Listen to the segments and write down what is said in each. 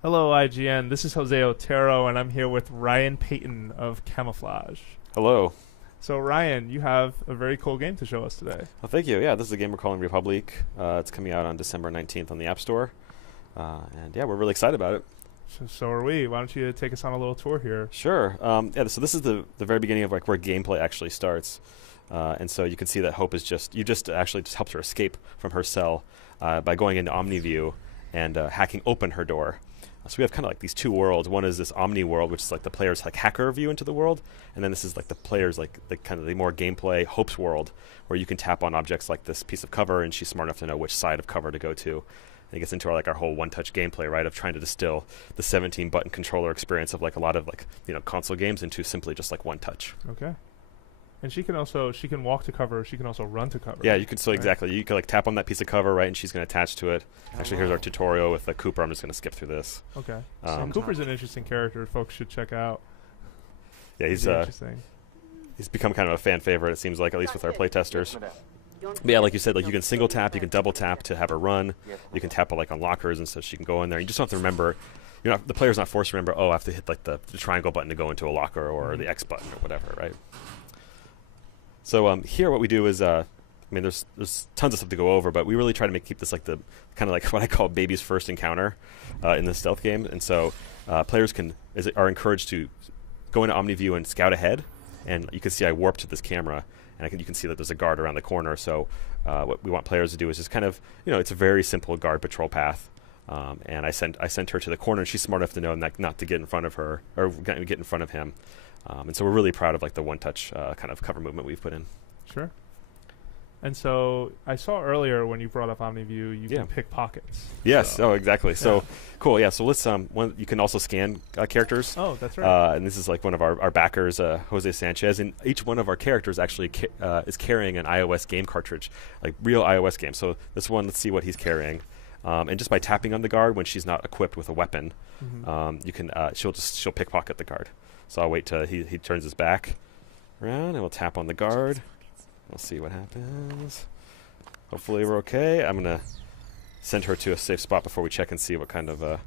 Hello, IGN. This is Jose Otero, and I'm here with Ryan Payton of Camouflage. Hello. So, Ryan, you have a very cool game to show us today. Well, thank you. Yeah, this is a game we're calling Republique. It's coming out on December 19th on the App Store. And yeah, we're really excited about it. So are we. Why don't you take us on a little tour here? Sure. So this is the very beginning of like where gameplay actually starts. And so you can see that Hope is just actually helps her escape from her cell by going into OmniView and hacking open her door. So we have kind of like these two worlds. One is this Omni world, which is like the player's like hacker view into the world, and then this is like the player's like the kind of the more gameplay Hope's world, where you can tap on objects like this piece of cover, and she's smart enough to know which side of cover to go to. And it gets into our whole one-touch gameplay, right, of trying to distill the 17-button controller experience of like a lot of console games into simply just like one touch. Okay. And she can walk to cover. She can also run to cover. Yeah, you can. So right? Exactly, you can like tap on that piece of cover, right, and she's going to attach to it. Actually, here's our tutorial with Cooper. I'm just going to skip through this. Okay. Cooper's an interesting character. Folks should check out. Yeah, he's interesting. He's become kind of a fan favorite. It seems like, at least with our playtesters. But yeah, like you said, like you can single tap, you can double tap to have her run. You can tap on lockers, and so she can go in there. You just don't have to remember. The player's not forced to remember. Oh, I have to hit like the triangle button to go into a locker, or the X button, or whatever, right? So here, what we do is, there's tons of stuff to go over, but we really try to keep this like the kind of like what I call baby's first encounter in the stealth game. And so players are encouraged to go into OmniView and scout ahead. And you can see I warped to this camera, and you can see that there's a guard around the corner. So what we want players to do is just kind of, it's a very simple guard patrol path. And I sent her to the corner, and she's smart enough to know not to get in front of her or get in front of him. And so we're really proud of the one-touch kind of cover movement we've put in. Sure. And so I saw earlier when you brought up OmniView, you can pick pockets. Yes. So. Oh, exactly. So cool. Yeah. So let's you can also scan characters. Oh, that's right. And this is like one of our backers, Jose Sanchez, and each one of our characters actually is carrying an iOS game cartridge, like real iOS game. So this one, let's see what he's carrying. And just by tapping on the guard when she's not equipped with a weapon, you can she'll pickpocket the guard. So I'll wait till he turns his back around, and we'll tap on the guard. We'll see what happens. Hopefully we're okay. I'm going to send her to a safe spot before we check and see what kind of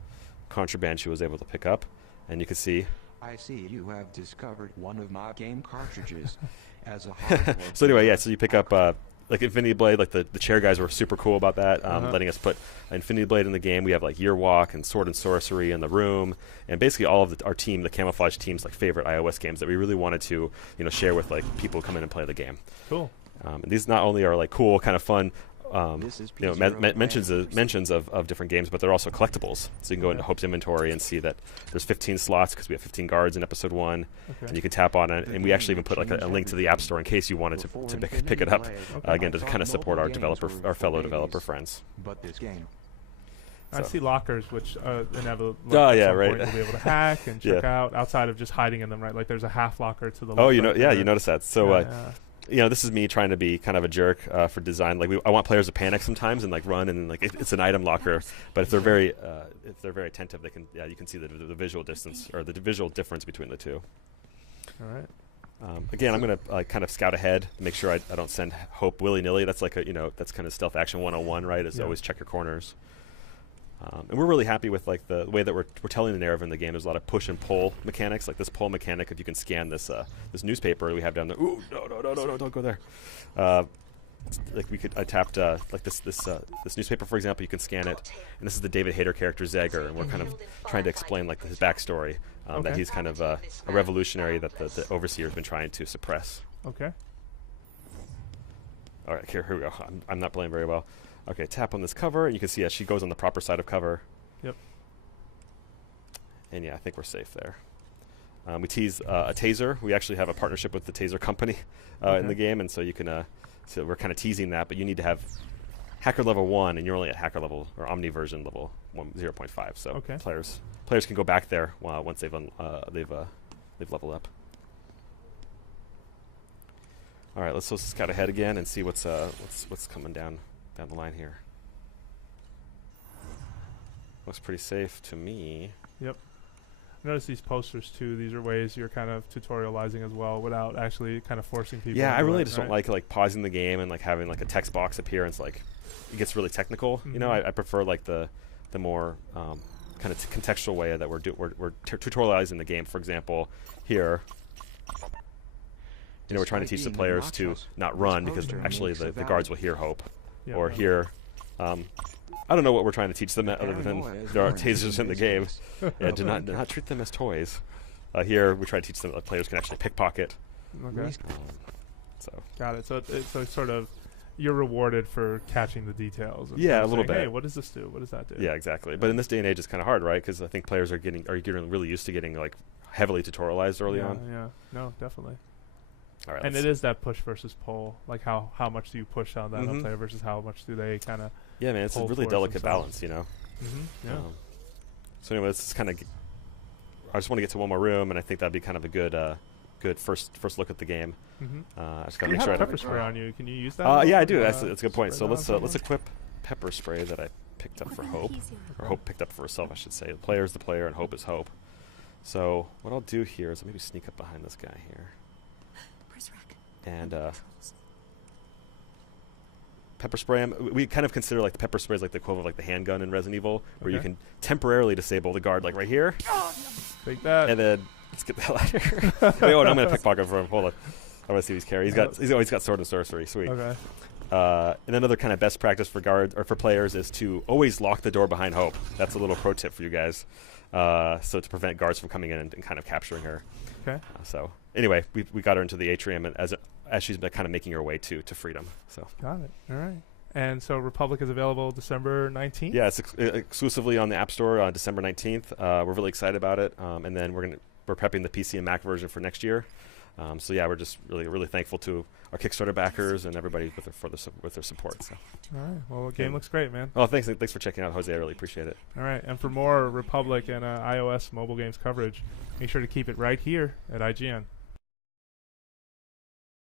contraband she was able to pick up. And you can see... I see you have discovered one of my game cartridges as a hardware. So anyway, yeah, so you pick up... like Infinity Blade, like the chair guys were super cool about that, letting us put Infinity Blade in the game. We have like Year Walk and Sword and Sorcery in the room, and basically all of our team, the Camouflage team's favorite iOS games that we really wanted to share with people who come in and play the game. Cool. And these not only are cool, kind of fun, mentions of different games, but they're also collectibles. So you can go into Hope's inventory and see that there's 15 slots because we have 15 guards in episode 1, and you can tap on it. And we actually even put a link to the App Store in case you wanted to pick it up again to kind of support our fellow developer friends. But this game. I see lockers, which inevitably right. You'll be able to hack and check out outside of just hiding in them, right? Like there's a half locker to the left. Oh, you noticed that. So. This is me trying to be kind of a jerk for design. I want players to panic sometimes and run, and it's an item locker. But if they're very attentive, you can see the visual distance or the visual difference between the two. All right. Again, I'm gonna kind of scout ahead to make sure I don't send Hope willy nilly. That's that's kind of stealth action 101, right? Is always check your corners. And we're really happy with the way that we're telling the narrative in the game. There's a lot of push and pull mechanics, like this pull mechanic. If you can scan this newspaper we have down there. Ooh, no, don't go there. I tapped this newspaper, for example. You can scan it, and this is the David Hayter character Zegger, and we're kind of trying to explain his backstory, that he's kind of a revolutionary that the overseer's been trying to suppress. Okay. All right, here we go. I'm not playing very well. Okay, tap on this cover, and you can see she goes on the proper side of cover. Yep. And yeah, I think we're safe there. We tease a taser. We actually have a partnership with the taser company in the game, and so you can. So we're kind of teasing that, but you need to have hacker level 1, and you're only at hacker level or Omni version level 0.5. So players can go back there once they've leveled up. All right, let's scout ahead again and see what's coming down the line here. Looks pretty safe to me. Yep. Notice these posters too. These are ways you're kind of tutorializing as well without actually kind of forcing people. Yeah, I really just don't like pausing the game and having a text box appear and it gets really technical. I prefer the more kind of contextual way that we're tutorializing the game. For example, here, we're trying to teach the players to not run because actually the guards will hear hope. Yeah, or here, I don't know what we're trying to teach them other than there are tasers in the game. Yeah, do not treat them as toys. Here, we try to teach them that players can actually pickpocket. Okay. So got it. So it's sort of you're rewarded for catching the details. Yeah, a little bit. Hey, what does this do? What does that do? Yeah, exactly. But in this day and age, it's kind of hard, right? Because I think players are getting really used to getting like heavily tutorialized early on. Yeah, no, definitely. All right, and it is that push versus pull. Like how much do you push on that player versus how much do they kind of Yeah, man, it's a really delicate balance, you know. Yeah. So anyway, this is kind of. I just want to get to one more room, and I think that'd be kind of a good first look at the game. I just gotta you make sure. Have pepper spray on you. Can you use that? Yeah, I do. That's a good point. So let's equip pepper spray that I picked up for Hope, or Hope picked up for herself, I should say. The player is the player, and Hope is Hope. So what I'll do here is maybe sneak up behind this guy here, and pepper spray. We kind of consider like the pepper spray is like the equivalent of like the handgun in Resident Evil, where you can temporarally disable the guard, like right here. Take that. And then let's get the hell out of here. Wait, I'm gonna pickpocket for him. Hold on. I want to see what he's carrying. He's got sword and sorcery. Sweet. Okay. And another kind of best practice for guards or for players is to always lock the door behind Hope. That's a little pro tip for you guys. So to prevent guards from coming in and kind of capturing her. Okay. So anyway, we got her into the atrium, and as she's been kind of making her way to freedom. So got it. All right. And so Republic is available December 19th? Yeah, it's exclusively on the App Store on December 19th. We're really excited about it. And then we're prepping the PC and Mac version for next year. So yeah, we're just really thankful to our Kickstarter backers and everybody with their support. So. All right. Well, the game looks great, man. Oh, thanks for checking out, Jose. I really appreciate it. All right. And for more Republic and iOS mobile games coverage, make sure to keep it right here at IGN.